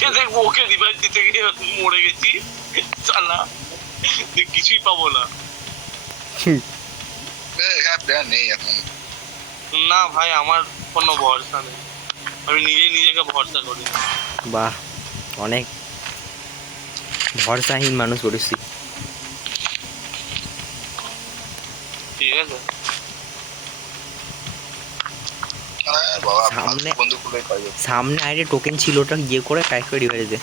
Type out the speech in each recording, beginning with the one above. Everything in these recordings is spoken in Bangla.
যে দেখবো ওকে রিভাইভ দিতে গিয়ে মরে গেছি, চালা কিছুই পাবো না। প্ল্যান নেই এখন। না ভাই আমার কোনো ভরসা নেই, আমি নিজেই নিজেকে ভরসা করি। বাহ, অনেক ভরসাহীন মানুষ করেছি। ঠিক আছে সামনে সামনে আইডে টোকেন ছিল, ওটা ইয়ে করে কাইক করে রিভাইজ দে।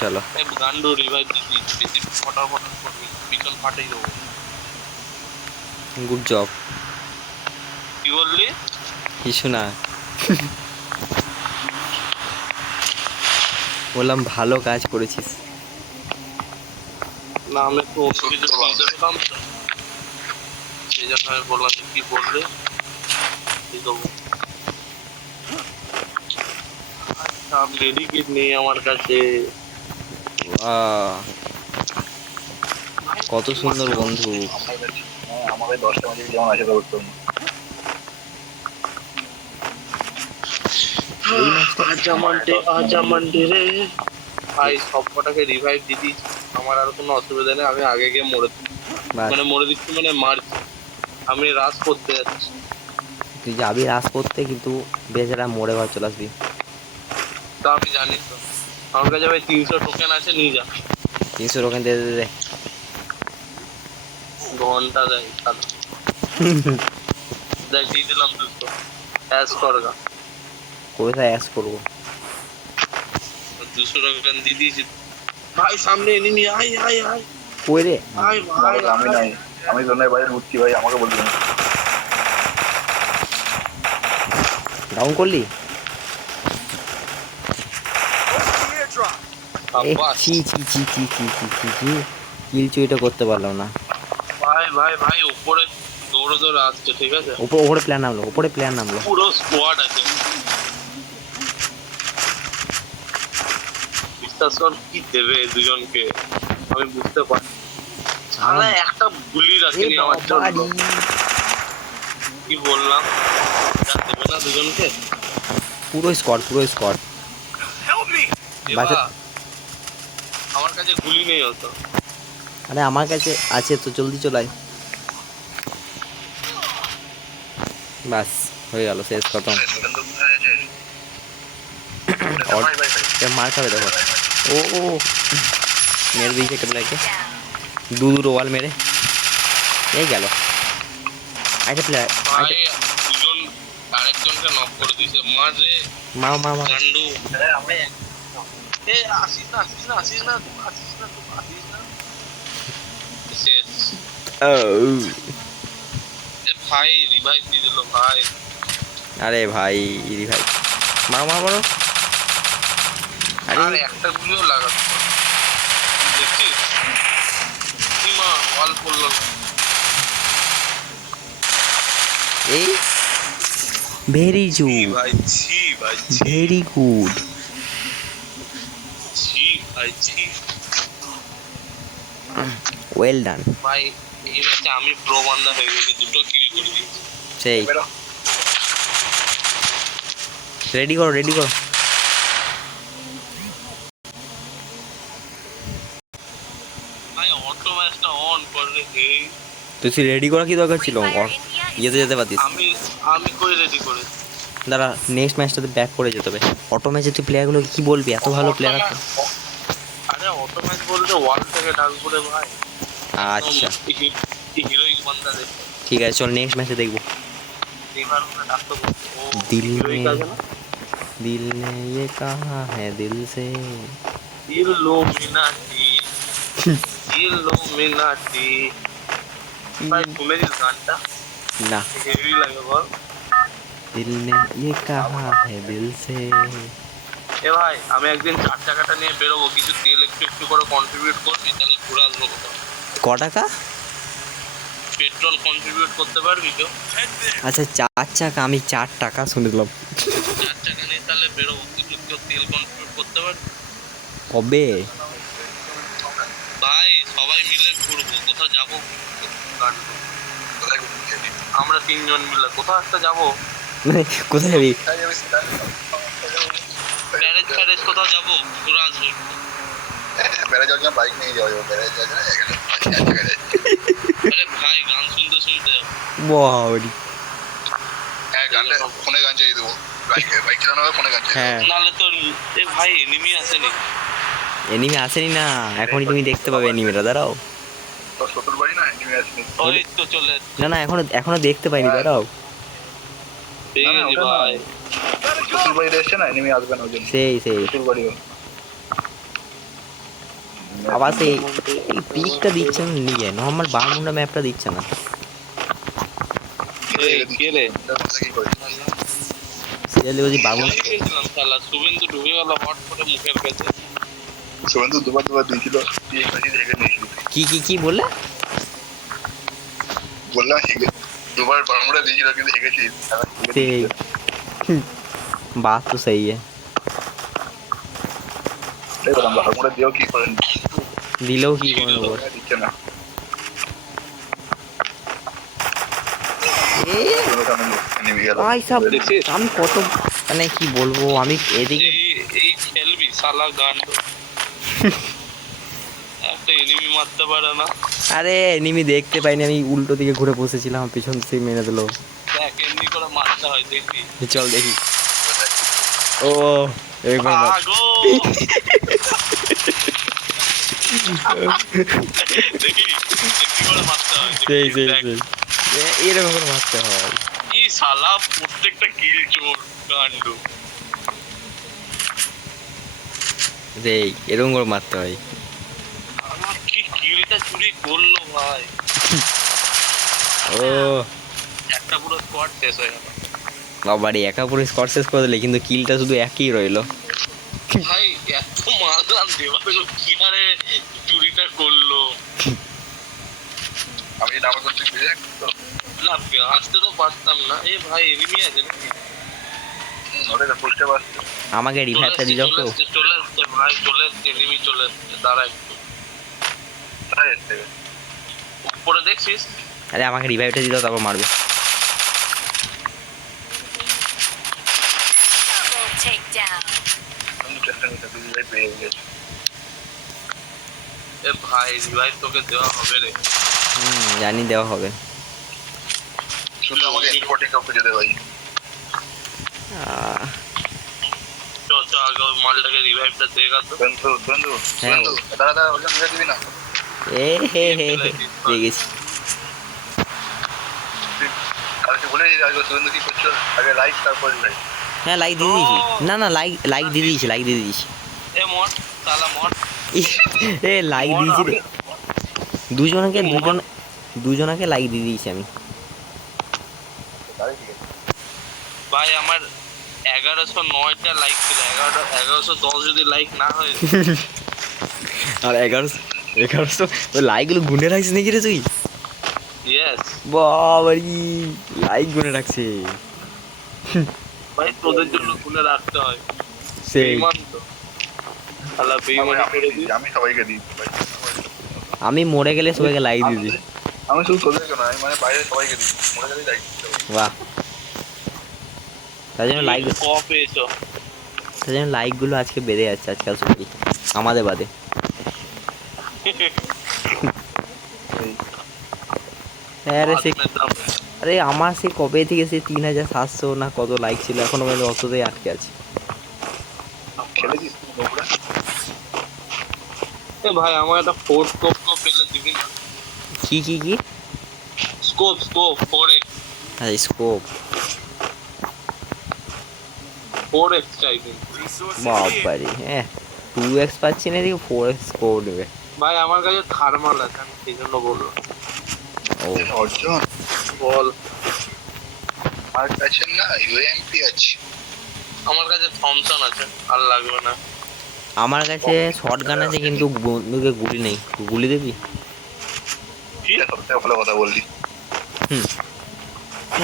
চলো গান্ডু রিভাইভ দিবি, বেশি ফটার ফটার করবি, পিছন ফাটাই দেবো। Good job. কি বললি? কিছু না, বললাম ভালো কাজ করেছিস। না আমি একটু অন্য কিছু বলতে পেলাম তো, সেই জন্য আমি বললাম যে কি বললে দেবো। আচ্ছা রেডি কিট নেই আমার কাছে। কত সুন্দর বন্ধু। আমাদের 10টা মাঝে যেমন আছে করতে রে ভাই, সব কটাকে রিভাইভ দিদি, আমার আর কোনো অসুবিধা নেই। আমি আগে গিয়ে মরে দিচ্ছি, মানে মারছি। আমি রাজ করতে যাচ্ছি। তুই যাবি রাস করতে, কিন্তু বেচারা মরে ঘর চলে আসবি। তা আমি জানি তো, আমার কাছে ভাই 300 টোকেন আছে, নিয়ে যা। 300 টোকেন দে দে দে। ঘন্টা দেয় সাদা। দেখ দিয়ে দিলাম 200। অ্যাশ করগা। কোথায় অ্যাশ করবো? 200 টোকেন দিয়ে দিয়েছি ভাই। সামনে এনিমি, আয় আয় আয়। কই রে? আয় ভাই, আমি নাই, আমি জন্য বাইরে উঠছি ভাই, আমাকে বলবেন। ডাউন করলি? আব্বাস। কিল চুরিটা করতে পারলাম না ভাই ভাই ভাই, উপরে দৌড়ে দৌড়ে আসছে, ঠিক আছে? উপরে প্লেয়ার নামলো। পুরো স্কোয়াড আছে। বিশ্বাস কর কি দেবে দুজনকে আমি বুঝতে পারি। শালা একটা গুলি রাখেনি আমার জন্য। কি বললাম, যা দেবে না দুজনকে। পুরো স্কোয়াড। এবার আমার কাছে গুলি নেই হতো। আরে আমার কাছে আছে তো, জলদি চলাই। বাস হয়ে গেল, শেষ খতম। মার খাবে দেখো। ও মেরে দিয়েছে একটা প্লেয়ারকে, দুটো ওয়াল মেরে এই গেল। আরেকটা প্লেয়ার, ভাই দুজন আরেকজনকে নক করে দিয়েছে। মার রে মা গান্ডু। এ আসিস না শেষ। এ ভাই রিভাইভ দিয়ে দিল ভাই। আরে ভাই রিভাইভ মারো। আরে একটা গুলিও লাগাতো, দেখছিস? সীমা ওয়াল পড়লো না। এই ভেরি ভাই ছি ভাই, ভেরি গুড। ছি ভাই ছি। ওয়েল ডান ভাই এই ম্যাচে আমি প্রো বান্দা হয়ে গেছি, 2টো কিল করে দিয়েছি। সেই রেডি করো ভাই অটো ম্যাচটা অন করে রে। তুই রেডি করা কি দরকার ছিল? ইয়েতে যেতে পারতিস। আমি কই রেডি করে। দাঁড়া, নেক্সট ম্যাচটাতে ব্যাক করে যেতে হবে। অটো ম্যাচে তুই প্লেয়ারগুলো কি বলবি? এত ভালো প্লেয়ার আছে। আরে অটো ম্যাচ বলতে ওয়াল থেকে ডাকবো রে ভাই। আচ্ছা হিরোইক বান্দা দেখ। ঠিক আছে, চল নেক্সট ম্যাচে দেখবো। এবার ওটা ডাকতে বলতে ও দিল হিরোইক আছে না। दिल ने ये कहा है दिल से। ইলুমিনাটি ভাই, শুনেছিস গানটা? না, হেভি লাগে বল। दिल ने ये कहा है दिल से। এ ভাই আমি একদিন 4 টাকাটা নিয়ে বেরোবো, কিছু তেল একটু করে কন্ট্রিবিউট করবি, তাহলে ঘুরে আসবো কোথাও। ক টাকা? পেট্রোল কন্ট্রিবিউট করতে পারবি তো? আচ্ছা 4 চাকা, আমি 4 টাকা শুনলাম। 4 টাকা নিয়ে তাহলে বেরোবো, কিছু তেল কন্ট্রিবিউট করতে পারবি? কবে? ভাই সবাই মিলে ঘুরবো, কোথাও যাবো। আমরা 3 জন মিলে কোথাও একটা যাবো। মানে কোথায় যাবি? কোথাও যাবো, তোরা আসবে। বেড়ে যাওয়ার জন্য বাইক নিয়ে যাওয়া যাবে, বেড়ে যাওয়ার জন্য আরে ভাই গান শুনতে শুনতে যাবো। বাড়ি হ্যাঁ গানটা ফোনে গান চালিয়ে দেবো, বাইক চালানো হবে ফোনে গান চালিয়ে হ্যাঁ নাহলে তো এ ভাই এনিমি আসেনি। এনিমি আসেনি না, এখনই তুমি দেখতে পাবে এনিমিটা, দাঁড়াও। তোর শ্বশুর বাড়ি না এনিমি আসেনি। ওই তো চলে এসছে। না না, এখনো দেখতে পাইনি, দাঁড়াও। পেয়ে না, না, গেছি ওটা না। ভাই। শ্বশুর বাড়িতে এসছে না এনিমি আসবে না ওই জন্য। সেই শ্বশুর বাড়িও আবার সেই এই পিকটা দিচ্ছে না, নিয়ে নর্মাল বারমুন্ডা ম্যাপটা দিচ্ছে না। এই কে রে? কি করি সিরিয়ালি বলছি বারমুন্ডা গেছিলাম শালা, শুভেন্দু ঢুকে গেল হট করে মুখের কাছে। সুবন্ধু দুবার দিয়েছিল, দিয়ে কাছে হেগে নিয়েছিল। কি বললে? বললাম হেগে দুবার বারমুড়া দিয়েছিল কিন্তু হেগেছি। সেই बात तो सही है। বারমুড়া দিয়েও কি করেন, দিলেও কি করে নেবো? দিচ্ছে না। এনিমি গেল। ভাই সব দেখছিস? আমি কত মানে কি বলবো, আমি এদিকে এই খেলবি শালা গান। একটা এনিমি মারতে পারে না। আরে এনিমি দেখতে পাইনি, আমি উল্টো দিকে ঘুরে বসেছিলাম, পিছন থেকে মেরে দিল। দেখ এমনি করে মারতে হয়, দেখবি। চল দেখি। ও একবার আগো দেখি এমনি করে মারতে হয়, সেই দেখবি, দেখ। এরকম করে মারতে হয়। এই শালা প্রত্যেকটা কিল চোর কাণ্ড। সেই এরকম করে মারতে হয়। আমার কি কিলটা চুরি করলো ভাই। ও একটা পুরো স্কোয়াড শেষ হয়ে গেল। বাবারে, একা পুরো স্কট শেষ করে দিলে, কিন্তু কিলটা শুধু একই রইলো। ভাই এত মারলাম দেবাতে কি হারে চুরিটা করলো। আমি নাম করতে গিয়ে না আসতে তো পারতাম না। এ ভাই এনিমি আছে নাকি? ওদের পোস্টে আসছে। আমাকে রিভাইভটা দিয়ে দাও তো। চলে আসছে ভাই, চলে আসছে এনিমি, চলে আসছে। দাঁড়া একটু কোথায় এসছে? উপরে দেখছিস? আরে আমাকে রিভাইভটা দিয়ে দাও, তারপর মারবে। Take down. আমি টেনশন নিতে দিলে পেয়ে গেছি। এ ভাই রিভাইভ তোকে দেওয়া হবে রে। জানি দেওয়া হবে। শুধু আমাকে এন্টিবডি কাউকে যেতে ভাই। চ আগে ওই মালটাকে রিভাইভটা দেখা তো। বন্ধু হ্যাঁ। দাদা ওজন দিয়ে দিবি না। হে পেয়ে গেছি। কালকে বলে দিই আগে বন্ধু কি করছো, আগে লাইক তারপর লাইক। হ্যাঁ লাইক দিয়ে দিয়েছি। না না লাইক দিয়ে দিয়েছি। এ মর শালা মর। এ লাইক দিয়েছি রে। দুজনকে লাইক দিয়ে দিয়েছি আমি। ভাই আমার 1109টা লাইক ছিল। 1110 যদি লাইক না হয়। আর 1100 লাইকগুলো গুনে রাখছিস নাকি রে তুই? ইয়েস বাবারি, লাইক গুনে রাখছে। ভাই তোদের জন্য খুলে রাখতে হয়। সেই বেঈমান তো শালা বেঈমানি করে দিই। আমি সবাইকে দিই ভাই। আমি মরে গেলে সবাইকে লাইক দিয়ে দিই। আমি শুধু তোদেরকে না, আমি মানে বাইরে সবাইকে দিই, মনে গেলেই লাইক দিতে হবে। বাহ, তার জন্য লাইকগুলো আজকে বেড়ে যাচ্ছে আজকাল সত্যি, আমাদের বাদে। হ্যাঁ রে, আরে আমার সে কবে থেকে সে 3700 না কত লাইক ছিল, এখনো আমি অতটাই আটকে আছি। খেলেছিস তুই নোংরা? এ ভাই আমার একটা ফোর স্কোপ তো ফেলে দিবি না? কি স্কোপ 4x আরে স্কোপ 4x চাই কিন্তু। বাবারে, হ্যাঁ 2x পাচ্ছি না, এদিকে 4x স্কোপ নেবে। ভাই আমার কাছে থার্মাল আছে, আমি সেই জন্য বললাম। ও অর্জুন বল। আমার কাছে না ইউএমপি আছে। আমার কাছে থমসন আছে, আর লাগবে না। আমার কাছে শটগান আছে, কিন্তু বন্দুকে গুলি নেই। গুলি দিবি? কি সবথেকে ভালো কথা বললি।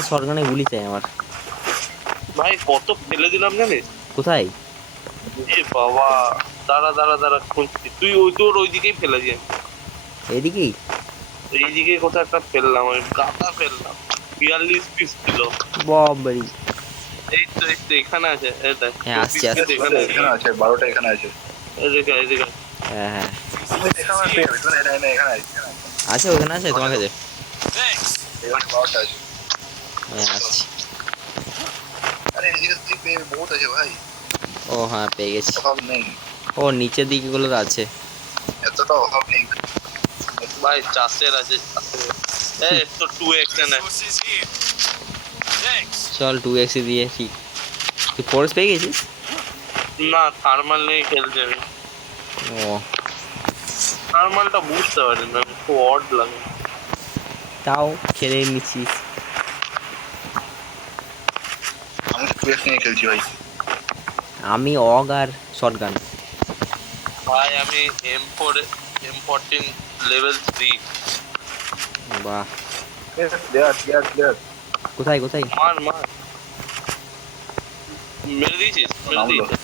শটগানে গুলি চাই আমার। ভাই কত ফেলে দিলাম জানিস? কোথায়? এ বাবা, দাঁড়া খুঁজছি। তুই তোর ওইদিকেই ফেলে দিয়ে। এদিকেই? এইদিকে কোথাও একটা ফেললাম, ওই গাদা ফেললাম। 42 পিস ছিল। বাবারি, এই তো এখানে আছে, এই দেখ। হ্যাঁ, আসছি, আসছি। এখানে আছে। এখানে আছে 12টা এখানে আছে। এদিকে এদিকে। হ্যাঁ, হ্যাঁ। এখানে আছে এখানে আছে। আছে, ওখানে আছে তোমার কাছে? এখানে 12টা আছে। হ্যাঁ, আসছি। আরে এদিকে থেকে বহুত আছে ভাই, ও হ্যাঁ, পেয়ে গেছি। অভাব নেই, ও নিচের দিকে গুলো আছে। এতটা অভাব নেই। ভাই চাষের আছে, চাষের। এই তো 2x না। চল 2x দিয়ে ঠিক। তুই ফোর্স পেয়ে গেছিস? না থার্মাল নিয়ে খেলছি আমি। ও থার্মালটা বুঝতে পারি না, খুব অড লাগে। তাও খেলে নিচ্ছিস। আমি টুয়েলভ নিয়ে খেলছি ভাই। আমি অগ আর শটগান। ভাই আমি M14 লেভেল 3। বাহ, ক্লিয়ার কোথায় কোথায়? মার মার, মেরে দিয়েছিস, মেরে নামলো। দিয়েছিস।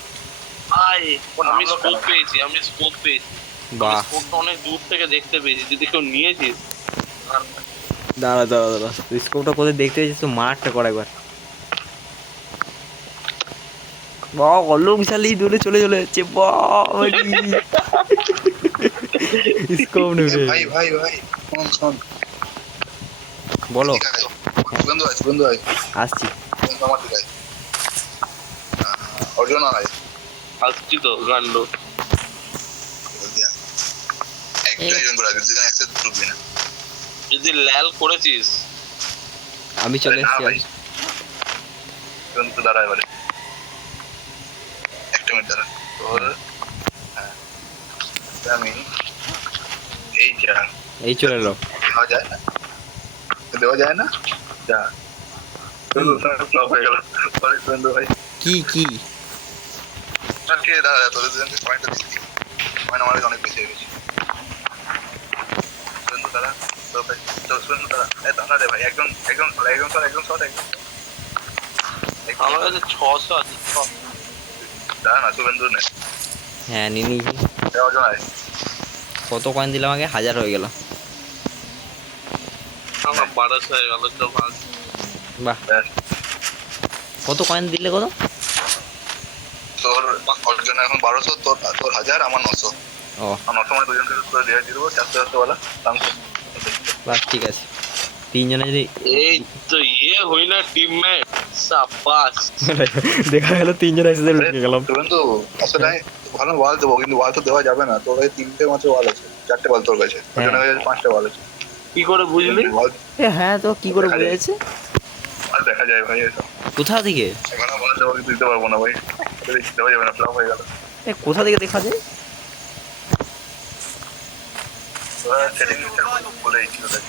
ভাই আমি নামলো স্কোপ কেন? পেয়েছি, আমি স্কোপ পেয়েছি। বাহ, স্কোপটা অনেক দূর থেকে দেখতে পেয়েছি, যদি কেউ নিয়েছিস। দাঁড়া দাঁড়া দাঁড়া, তুই স্কোপটা কোথায় দেখতে পেয়েছিস? তো মারটা কর একবার। বাহ, অল্লংশালি দূরে চলে চলে যাচ্ছে। বাহ, স্কোপ নেবে। ভাই ভাই ভাই শোন বলো। বন্ধু আয় আসছি। বন্ধু আমার দিকে আয়। অর্জুন আয়। আসছি তো গান্ড। একজন জন করে দুজন একসাথে ঢুকবি না। যদি ল্যাল করেছিস আমি চলে না এসেছি। ভাই, বন্ধু দাঁড়া এবারে একটা মিনিট দাঁড়া। তোর হ্যাঁ আমি এই যা এই চলে এলো। দেওয়া যায় না যা ফ্লপ হয়ে গেল। সরি বন্ধু ভাই। কি কি? ঠিক আছে দাঁড়া, তোদের দুজনকে পয়েন্টটা দিচ্ছি। পয়েন্ট আমার কাছে অনেক বেশি হয়ে গেছে। বন্ধু দাঁড়া, তোর ভাই বন্ধু দাঁড়া, দাঁড়া রে ভাই, একজন একজন একজন শট একজন শট একজন আমার কাছে 600 আছে। দাঁড়া না, শুভেন্দু নে হ্যাঁ, নিয়ে নিয়েছি। অর্জন আয়। কত কয়েন দিলাম আগে? 1000 হয়ে গেল। আমার 1200 হয়ে গেল। তো ভাগ। বাহ, ব্যাস, কত কয়েন দিলে? কত? তোর অর্জন এখন 1200, তোর তোর 1000, আমার 900। ও আর 900 মানে দুজনকে তোর দিয়ে দেবো 400 ওয়ালা দাম। বাহ, ঠিক আছে। তিনজনে যদি এই তো হই না টিমমেট, সাবাস। দেখা গেল তিনজন একসাথে ঢুকে গেলাম। শুভেন্দু আসলে ভালো ওয়াল দেবো, কিন্তু ওয়াল তো দেওয়া যাবে না। তোর কাছে 3টে মাত্র ওয়াল আছে, 4টে ওয়াল তোর কাছে, অর্জনের কাছে 5টা ওয়াল আছে। কি করে বুঝলি? ওয়াল হ্যাঁ, তো কি করে বোঝা যাচ্ছে? দেখা যায় ভাই, এসব কোথা থেকে? এখানে ওয়াল দেবো কিন্তু দিতে পারবো না ভাই, দেওয়া যাবে না, ফ্লপ হয়ে গেল। কোথা থেকে দেখা যায়? সেটিংসটা বলে দিচ্ছিল দেখ।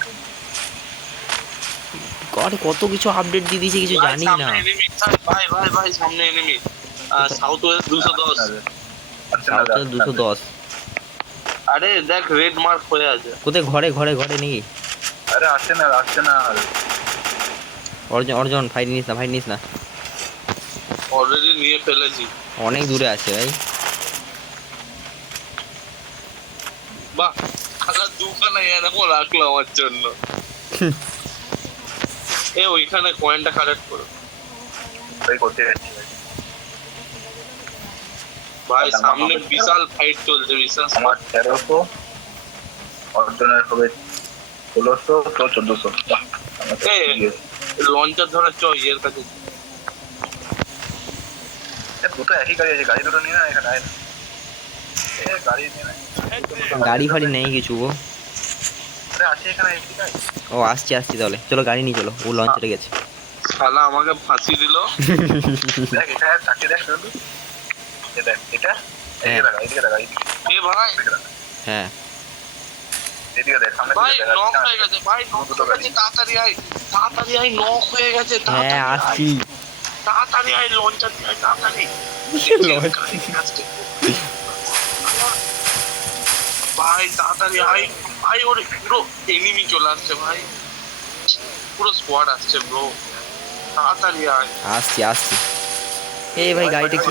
আরে কত কিছু আপডেট দিয়ে দিয়েছে, কিছু ভাই, জানি না। সামনে enemy, ভাই ভাই ভাই সামনে এনিমি। South West 210। আচ্ছা না, সাউথে 210। আরে দেখ রেড মার্ক হয়ে আছে। কোথায়? ঘরে ঘরে ঘরে নাকি? আরে আসছে না অর্জন অর্জন, ফাইট নিস না, ফাইট নিস না। অলরেডি নিয়ে ফেলেছি। অনেক দূরে আছে ভাই। বাহ, খালা দুখানা এরকম রাখলো আমার জন্য। এ ওইখানে কয়েনটা কালেক্ট করো ভাই, করতে যাচ্ছি ভাই। ভাই, সামনে বিশাল ফাইট চলছে, বিশাল। আমার 1300, অর্জনের হবে 1600, তো 1400। লঞ্চার ধরে চ ইয়ের কাছে। দুটো একই গাড়ি আছে, গাড়ি দুটো নিয়ে না এখানে আয় না। গাড়ি নিয়ে না, গাড়ি ফাড়ি নেই কিছু গো। আরে আছে এখানে একই গাড়ি। ও আসছি আসছি, তাহলে চলো গাড়ি নিয়ে চলো। ও লঞ্চে গেছে। শালা আমাকে ফাঁসি দিল। দেখ এটা চাকরি দেখ শুধু, দেখ এটা এদিকে দেখা এ ভাই, হ্যাঁ, এদিকে দেখ সামনে ভাই দিকে দেখ। নক হয়ে গেছে, ভাই নক হয়ে গেছে, তাড়াতাড়ি আয়, তাড়াতাড়ি আয়, নক হয়ে গেছে, হ্যাঁ আসছি। তাড়াতাড়ি আয়, লঞ্চার দিয়ে আয়, তাড়াতাড়ি। ভাই তাড়াতাড়ি আয়, ভাই ওর পুরো এনিমি চলে আসছে ভাই, পুরো স্কোয়াড আসছে ব্রো, তাড়াতাড়ি আয়। আসছি আসছি। এই ভাই গাড়িটা কি,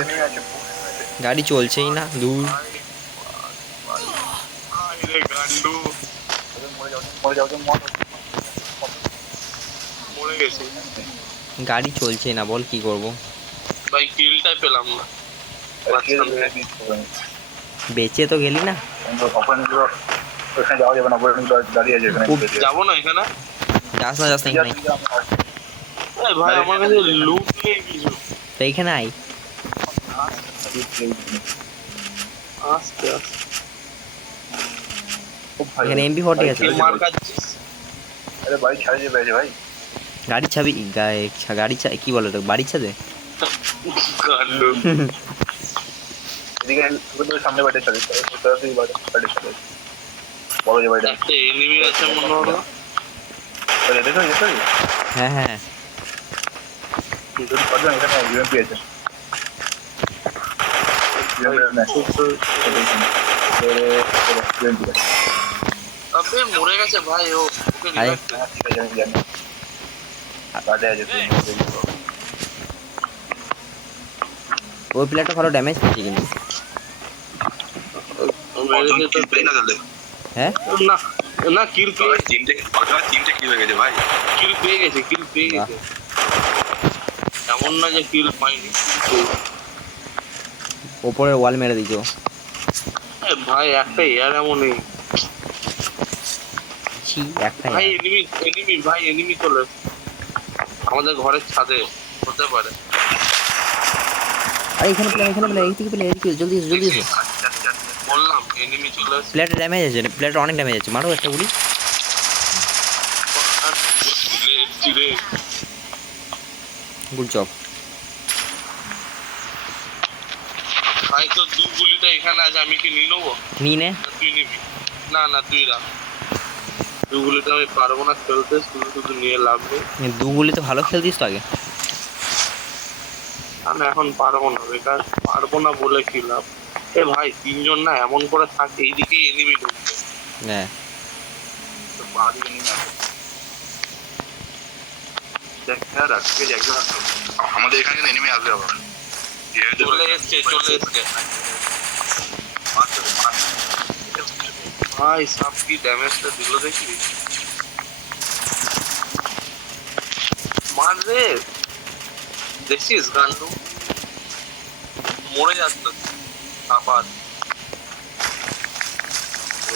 গাড়ি চলছেই না, দূর। আয় রে গান্ডু, মরে গেছে। গাড়ি চলছে না, বল কি করব? ভাই কিলটাই পেলাম না। বেঁচে তো গেলি না। ওখানে যাওয়া যাবে না, অপোনেন্ট দাঁড়িয়ে আছে এখানে। যাবো না এখানে। যাস না এখানে। এই ভাই আমার কাছে লুট নেই কিছু। তো এইখানে আই। আস্তে আস্তে খুব ভালো। এখানে MP40 আছে। কে মার খাচ্ছিস? আরে ভাই ছাড়ে যে পেয়েছে ভাই। গাড়ি ছাবি গাড়ি কি বলে ওটা, বাড়ির ছাদে? কান্ডু। এদিকে সামনে বাড়িতে চলে, তাড়াতাড়ি বাড়িতে চলে বড় যে বাড়িটা। একটা এনিমি আছে মনে হলো। দেখো দেখো হ্যাঁ হ্যাঁ দুটো কজন এখানে ইউএমপি আছে। আবে মরে গেছে ভাই ও। ওকে আরে। ওই প্লেয়ারটা ভালো ড্যামেজ পেয়েছে কিন্তু। হ্যাঁ না না কিল পেয়ে তিনটে কিল হয়ে গেছে ভাই। কিল পেয়ে গেছে কিল পেয়ে গেছে। এমন না যে কিল পাইনি। ওপরে ওয়াল মেরে দিছো। ভাই একটা এয়ার এমনই। ছি একটা ভাই এনিমি এনিমি ভাই এনিমি চলে আমাদের ঘরের ছাদে হতে পারে। আরে এখানে প্লেয়ার এই থেকে প্লেয়ার জলদি এসো জলদি এসো। বললাম এনিমি চলে প্লেয়ারটা ড্যামেজ আছে, প্লেয়ারটা অনেক ড্যামেজ আছে, মারো একটা গুলি। Good job. ভাই তো দু গুলিটা এখানে আছে, আমি কি নিয়ে নেবো? নিয়ে নে। তুই নিবি? না না তুই রাখ। দু গুলিটা আমি পারবো না খেলতে, শুধু শুধু নিয়ে লাভ নেই। দু গুলি তো ভালো খেলতিস তো আগে। আমি এখন পারবো না, বেকার পারবো না বলে কি লাভ। এ ভাই তিনজন না এমন করে থাকে, এইদিকে এনিমি ঢুকবে। হ্যাঁ আমাদের এখানে এনিমি আসবে আবার। চলে এসছে ভাই সব কি ড্যামেজটা দিল দেখি। মার রে, দেখছিস গান্ডু মরে যাচ্ছে আবার।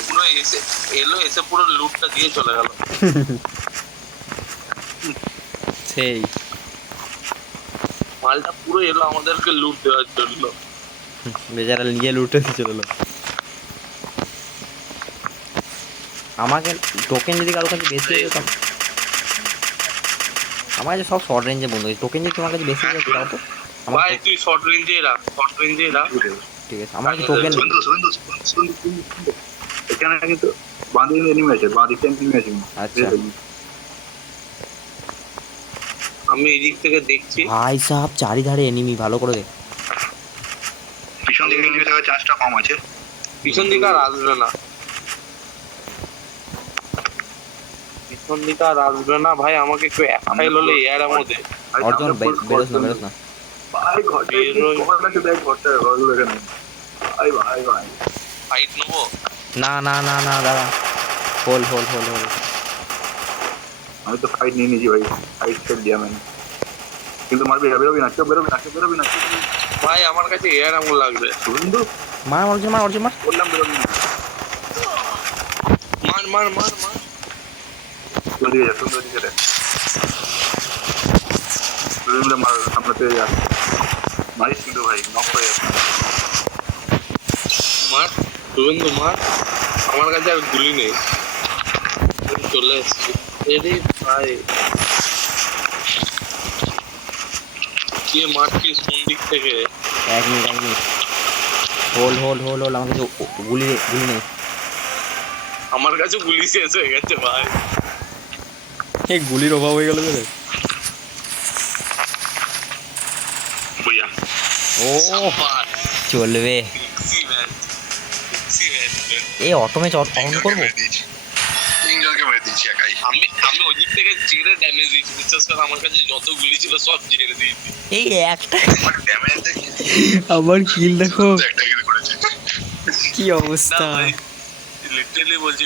পুরো এসে পুরো লুটটা দিয়ে চলে গেল। সেই মালটা পুরো এলো আমাদেরকে লুট দেওয়ার জন্য। বেচারা নিজে লুটে দিয়ে চলে এলো। আমাকে টোকেন যদি কারো কাছে বেশি হয়ে যেত, আমার কাছে সব শর্ট রেঞ্জে বন্ধু। টোকেন যদি তোমার কাছে বেশি হয়ে যেত তাও তো ভাই তুই শর্ট রেঞ্জেই রাখ, শর্ট রেঞ্জেই রাখ। ঠিক আছে। আমার কাছে টোকেন এখানে কিন্তু বাঁদিকে এনিমি আছে, বাঁদিকে এনিমি আছে। আচ্ছা আমি এদিক থেকে দেখছি। ভাই সাহেব চারিধারে এনিমি, ভালো করে দেখ। পিছন দিকে এনিমি থাকার চান্সটা কম আছে। পিছন দিকে আর আসবে না, পিছন দিকে আর আসবে না ভাই। আমাকে একটু এক ফাইল হলে এয়ার মধ্যে অর্জন বেরোস না। ভাই ঘরটা ঘরটা দেখ, ঘরটা ঘরগুলো এখানে। ভাই ভাই ভাই ফাইট নেবো। না দাদা, হোল আমি তো ফাইট নিয়ে নিয়েছি ভাই, ফাইট খেল দিই আমি। কিন্তু মারবি না, বেরোবি না। ভাই আমার কাছে এয়ার এমন লাগবে। শুধু মার অর্জন মার। বললাম বেরোবি না। মার সুন্দর দিকে দেখ। সুন্দর মার, সামনে পেয়ে যা। মারিস কিন্তু ভাই, নক হয়ে যাচ্ছে। মার শুভেন্দু মার। আমার কাছে আর গুলি নেই, চলে এসছি। এরে ভাই কে মারছিস কোন দিক থেকে? এক মিনিট হোল আমার কাছে গুলি নেই। আমার কাছে গুলি শেষ হয়ে গেছে ভাই। এই গুলির অভাব হয়ে গেল রে। বুঝা ও চলবে। এই অটো ম্যাচ অন করবো। তিনজনকে মেরে দিচ্ছি একাই। আমি ওই দিক থেকে চেড়ে ড্যামেজ দিয়েছি, বিশ্বাস কর। আমার কাছে যত গুলি ছিল সব ছেড়ে দিয়েছি। এই একটা আমার ড্যামেজ দেখি, আমার কিল দেখো একটা কিল করেছে। কি অবস্থা। লিটারালি বলছি।